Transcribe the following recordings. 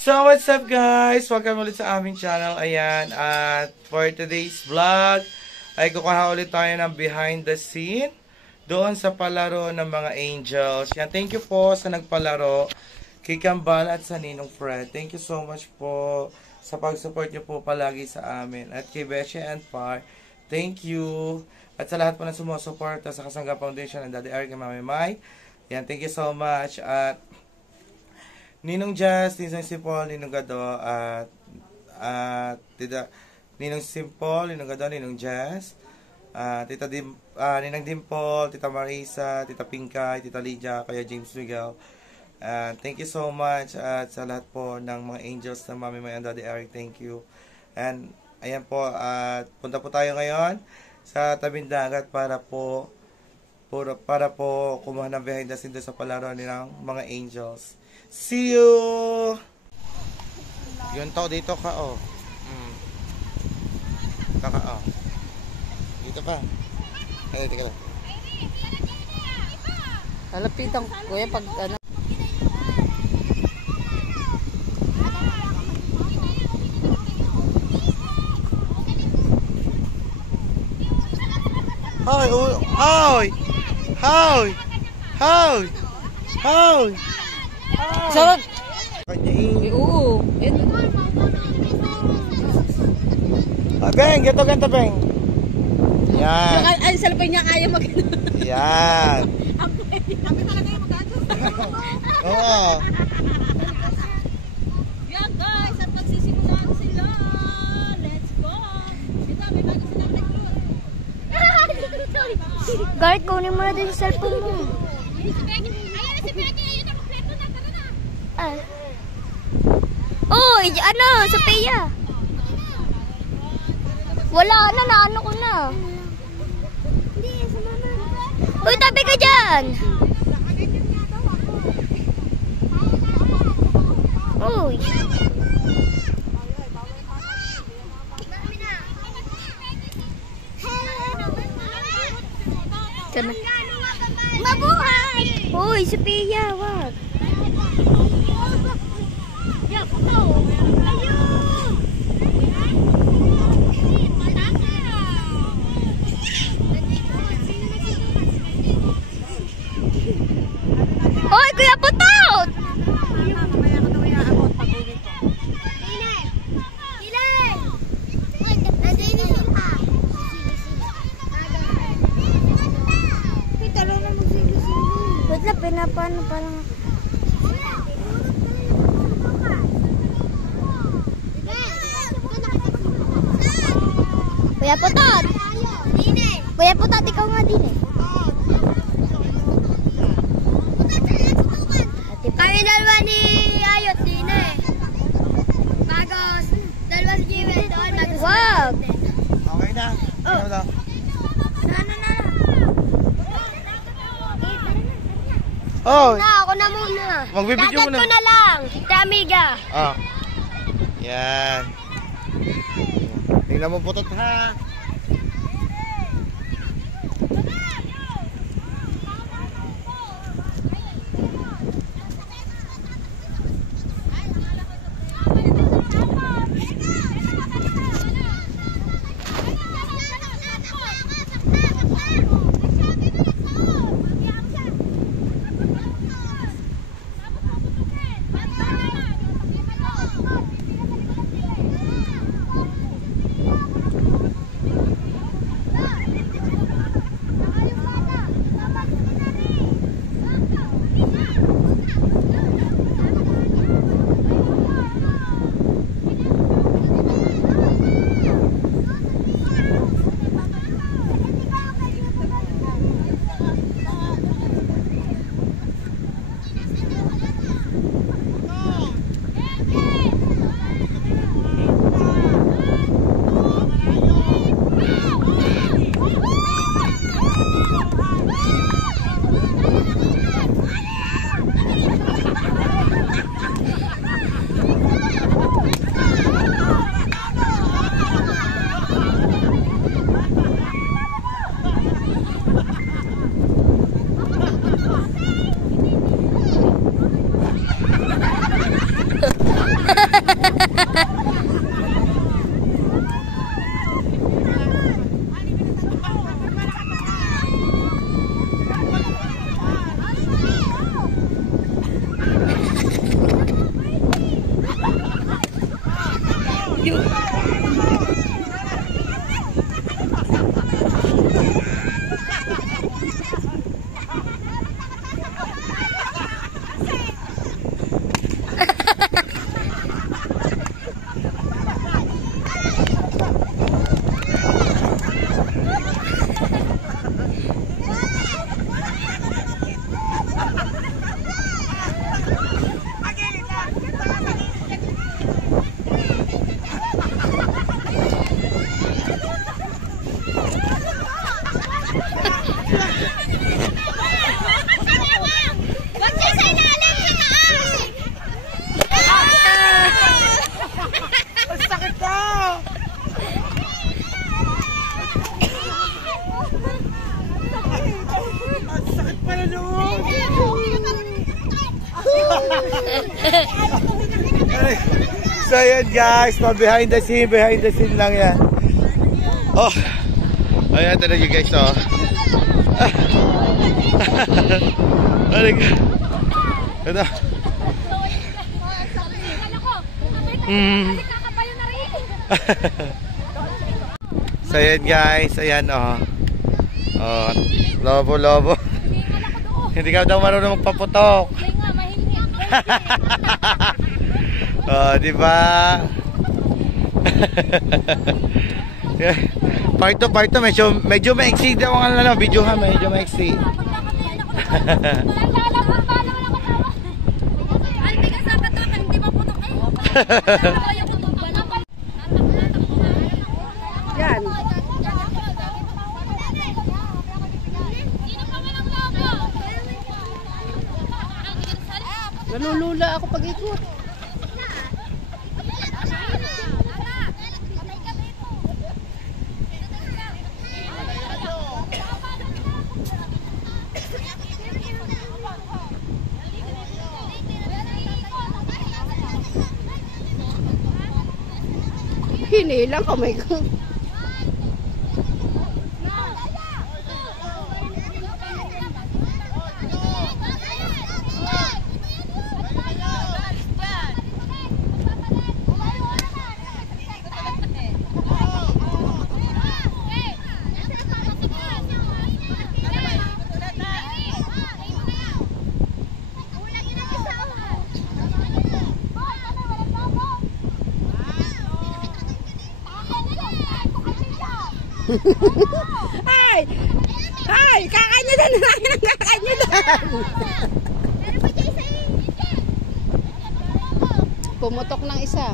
So, what's up guys? Welcome ulit sa aming channel. Ayan, at for today's vlog, ay kukuha ulit tayo ng behind the scene doon sa palaro ng mga angels. Yan, thank you po sa nagpalaro kay Kambal at sa Ninong Fred. Thank you so much po sa pag-support niyo po palagi sa amin. At kay Beshi and Par, thank you. At sa lahat po na sumusuporta sa Kasangga Foundation and Daddy Eric and Mami Mai. Yan, thank you so much. At Ninong Jazz, Ninong Simple, Ninong Gado, at Ninong Simple, Ninong Gado, Ninong Jazz, Ninang Dimple, Tita Marisa, Tita Pinkay, Tita Lydia, kaya James Miguel. Thank you so much at sa lahat po ng mga angels na Mami May and Daddy Eric, thank you. And ayan po, at punta po tayo ngayon sa tabing dagat para po kumuha ng behind the scene sa palaro ng mga angels. See you! Yun to, dito ka, oh. Oh. Dito pa. Ay, tika lang. Halapitan ko, kuya, pag ano. Hoy! Hoy! Hoy! Hoy! Hoy! Sarap! Oo. Beng, ganto, Beng. Yan. Ay, sa lapay niya kaya mag... Yan. Kami talaga yung mag-ano. Oo. Yan guys, at magsisimulan sila. Let's go. Ito, may bago silang recruit. Guard, kunin mo na din yung cellphone mo. Ayan na si Becky. Ayun na, kompleto na. Tara na. Uy, ano, Sophia. Wala na, naano ko na. Uy, tabi ka dyan. Uy. Mabuhay! Uy, Sophia, wag. Hoy, Kuya Putot! Wait lang, pinapano parang... Kuya Putot! Kuya Putot, ikaw nga din eh. Kami dalawa ni Ayot din eh. Bagos, dalawa si Jewel doon. Wow! Okay na. Oh. Na. Oh. Na, ako na muna. Magbibidyo mo na. Dagat ko na lang. Kita amiga. Ah. Yan. Tingnan mo Putot ha. So yan guys, behind the scene lang yan. Oh, ayan talaga guys, oh. Ito. So yan guys, ayan oh. Oh, lobo. Hindi ka daw marunong magpaputok. Oh, di ba? Part 2 medyo maiksi daw ang ano, video ha, medyo maiksi. Yan. Nalulula ako pag ikot. Hinilang kamay ko. Ay! Ay! Kakanyudan na namin ang kakanyudan! Pumutok ng isa.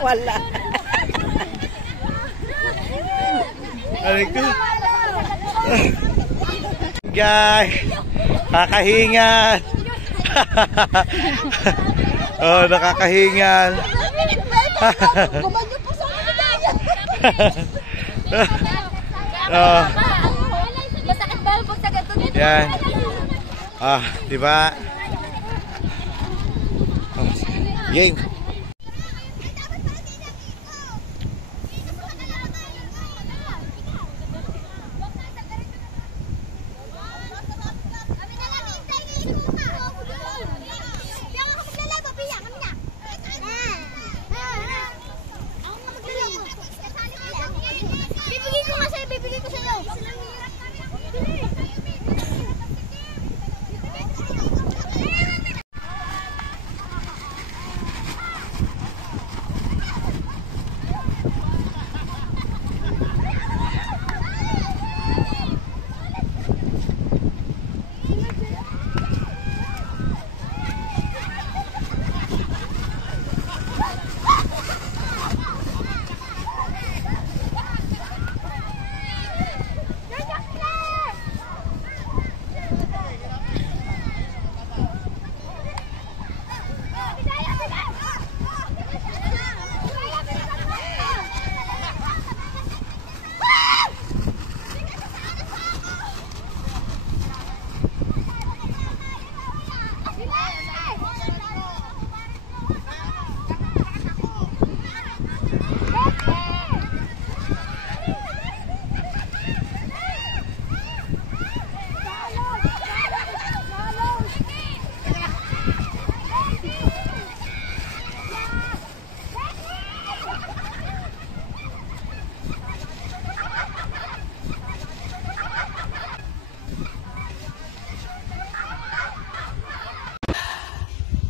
Wala. Guys, kakahingan. Oh, nakakahingan. Oh. Yan. Ah, di ba? Oh, game.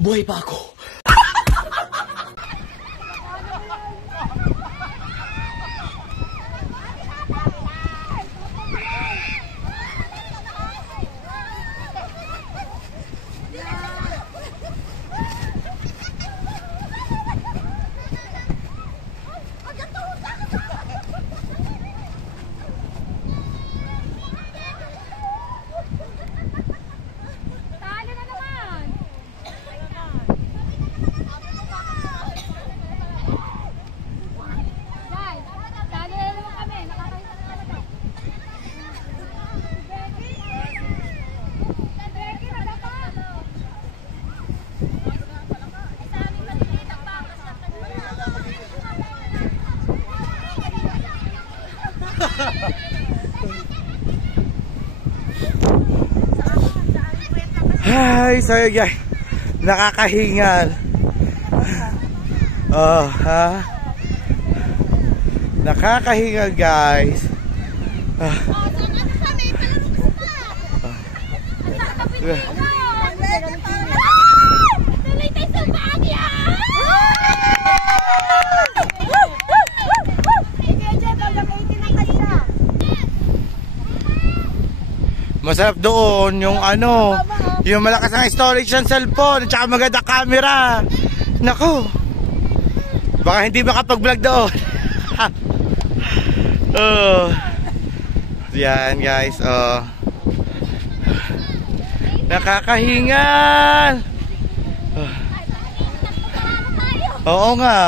Buhay pa ako. Hi, sorry guys. Nakakahingal. Oh, ha? Nakakahingal guys. Masarap doon yung ano, yung malakas ang storage ng cellphone at saka maganda camera. Nako, baka hindi makapag-vlog doon. Yan guys, nakakahingal. Oo nga.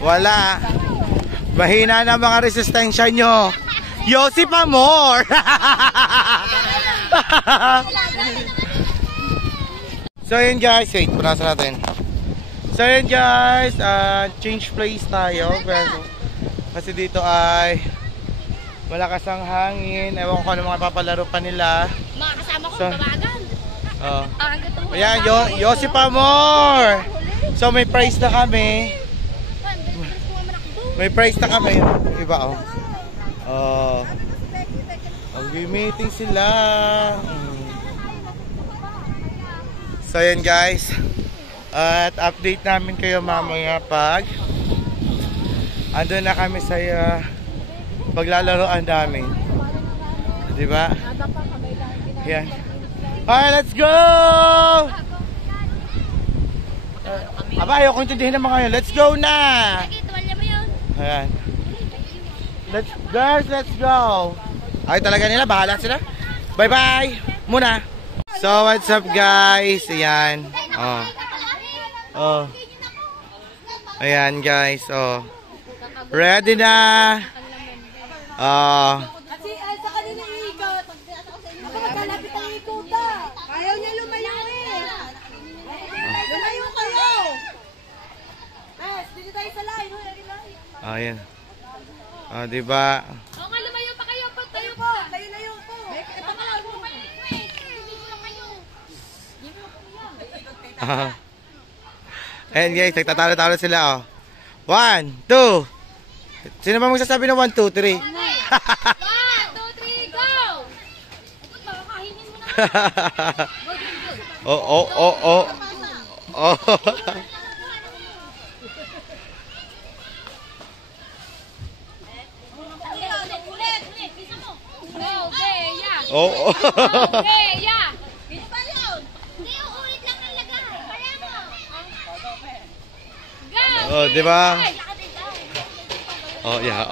Wala, mahina na mga resistensya nyo. Yossi pa more. So yun guys, wait, punasan natin. So yun guys, change place tayo. Pero, kasi dito ay malakas ang hangin. Ewan ko ano mga papalaro pa nila. Mga kasama ko, So, babagan. Ayan, Yossi pa more. So may price na kami. May price na kami. Iba oh. Mag-meeting sila. So yan guys, at update namin kayo mamaya pag andun na kami sa paglalaroan namin, diba? Yan. Alright, let's go! Aba, ayaw kong intindihin ng mga yun. Let's go na! Ayan. Guys, let's go. Ay talaga nila, bahala sila. Bye bye muna. So what's up guys? Ayan. Ayan guys. Ready na. Kasi sa kanila ikot. Nakalapit ang ikot ka. Ayaw niya lumayo eh. Lumayo kayo. Dito tayo sa line. Ayan. Diba? Oo nga, lumayo pa kayo. Tayo po. Layo po. Ito ka lang. Ayan guys, nagtatalo-talo sila 1, 2. Sino ba magsasabi ng 1, 2, 3? 1, 2, 3, go! Makakahinin mo na. Oh. Ulit. Bisa mo. Go, Bea. Oh. Bea. Bisa pa yun. Hindi, ulit lang ang lagay. Kaya mo. Go. Oh, di ba? Oh, yeah.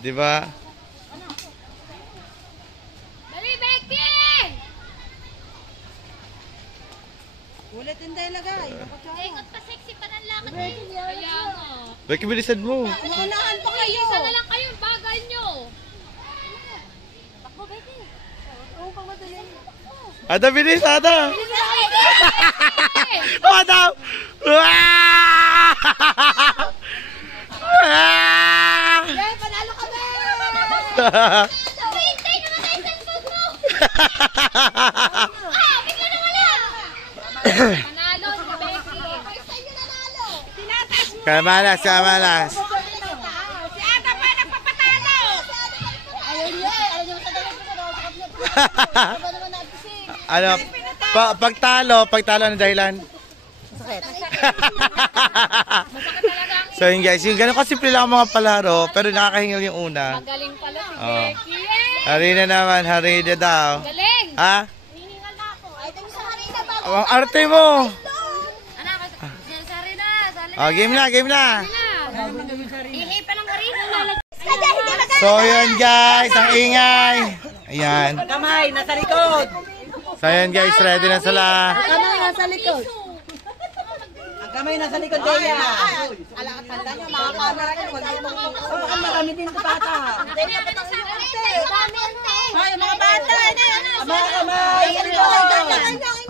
Di ba? Dali, Becky! Ulit din tayo lagay. Ikot pa sexy pa ng lakad eh. Kaya mo. Becky, bilisan mo. Unahan pa kayo. Isa na lang kayo, bagal nyo. Takbo, Becky. Oo, pang madali. Ada, bilis, Ada. Ada. Hey, panalo ka ba? Hintay naman tayo sa cellphone mo. Bigla na wala. Panalo si Becky. Sa'yo nanalo. Tinatas mo. Kamalas. Si Ada pa nagpapatalo. Ayaw niya. Ayaw niya sa Ano, pagtalo ano dahilan? So yun guys, yung ganun kasimple lang ang mga palaro, pero nakakahingal yung una. Galing pala si Oh. Becky. Harina naman, harina daw. Galing! Ha? Hiningal na ako. Ay, ito sa harina ba? Ang arte mo! Anak, sari na. Sali Oh, game na, game na! Ihi pa ng harina. So yun guys, ang ingay! Ayan. Kamay, nasa likod. So yun guys, ready na sila. Kamay nasa likod. Ang kamay nasa likod, Deya. Tanda nyo, mga camera nyo. Oo, ang marami din ito bata. Dali, patang sa harina. Dami ante. Ay, mga bata. Mga kamay, sa likod. Ang dami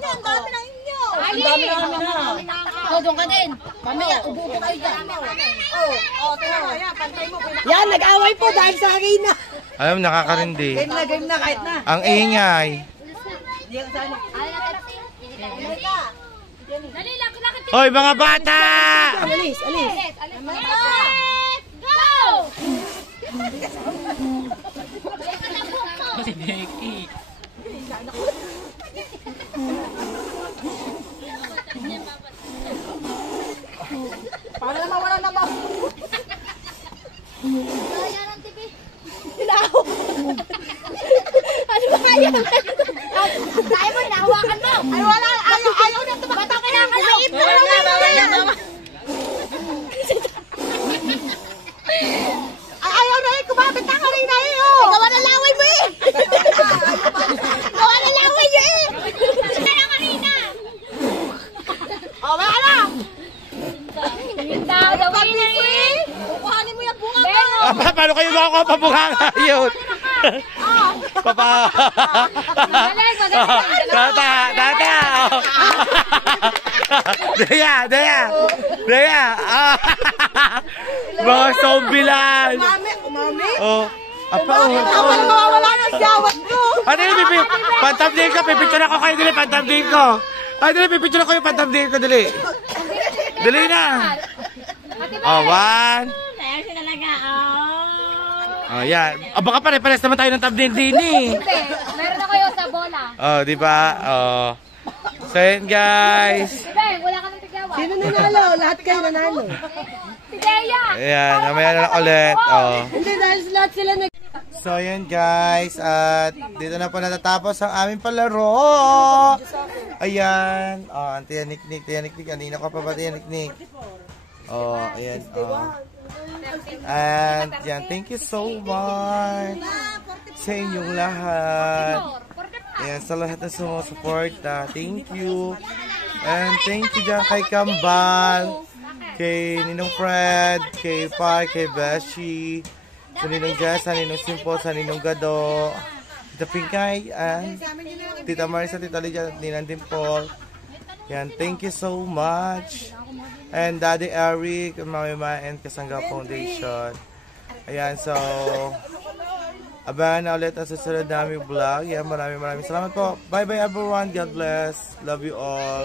ng inyo. Ang dami na kami na. Doon ka din. Mamaya, ubo kayo dyan. Yan, nag-away po dahil sa harina. Alam, nakakarindi. Game na, kahit na. Ang ingay. Hindi ka kasali. Dali, lakit. Hoy, mga bata! Alis. Go! Para na mawala na ba? Ano ba kaya? Kaya mo, nahawakan mo. Ay, wala. Ayaw na ito. Bata ka na. Kalaip na. Ayaw na eh, kumapit na kanina eh. Gawa na laway mo eh. Gawa na laway mo eh. Sila na kanina. Oh, wala na. Yung tao, the winner eh. Kukuhanin mo yung bunga ko. Paano kayo makukuha pa bunganga yun? Papa! Magaling. Tata! Daya! Mga zombilan! Umami. Oh, apa oh. Mawawala na siyawat ko. Ano yun, Bibi? Pantabdin ko, pipicture ako kayo, dili, pantabdin ko. Ay, dili, pipicture ako yung pantabdin ko, dili. Dili na. Oh, one. Kaya siya talaga. Oh, yan. Oh, baka pare-pares naman tayo ng tabdin din eh. Hindi. Meron ako yung sa bola. Oh, di ba? Oh. So, yun, guys. Diba, wala ka ng tigyawa. Sino nanalo? Lahat kayo nanalo. Si Deya. Ayan, mamaya na lang ulit. Oh. Hindi, dahil lahat sila nag... So, yun, guys. At dito na po natatapos ang aming palaro. Ayan. Oh, Tia Niknik. Kanina ka pa ba, Tia Niknik? Oh, ayan. Oh. And yan, thank you so much sa inyong lahat. Ayan, sa lahat na sumusuporta. Thank you. And thank you dyan kay Kambal, kay Ninong Fred, kay Pai, kay Beshi, sa Ninong Jess, sa Ninong Simple, sa Ninong Gado, Tita Pinkay, and Tita Marisa, Tita Lydia, at Ninang Dimple. Yan, thank you so much. And Daddy Eric, Mama and Kasangga Foundation. Ayan, so abangan na ulit ang susunod naming vlog. Yan, maraming salamat po. Bye bye everyone. God bless. Love you all.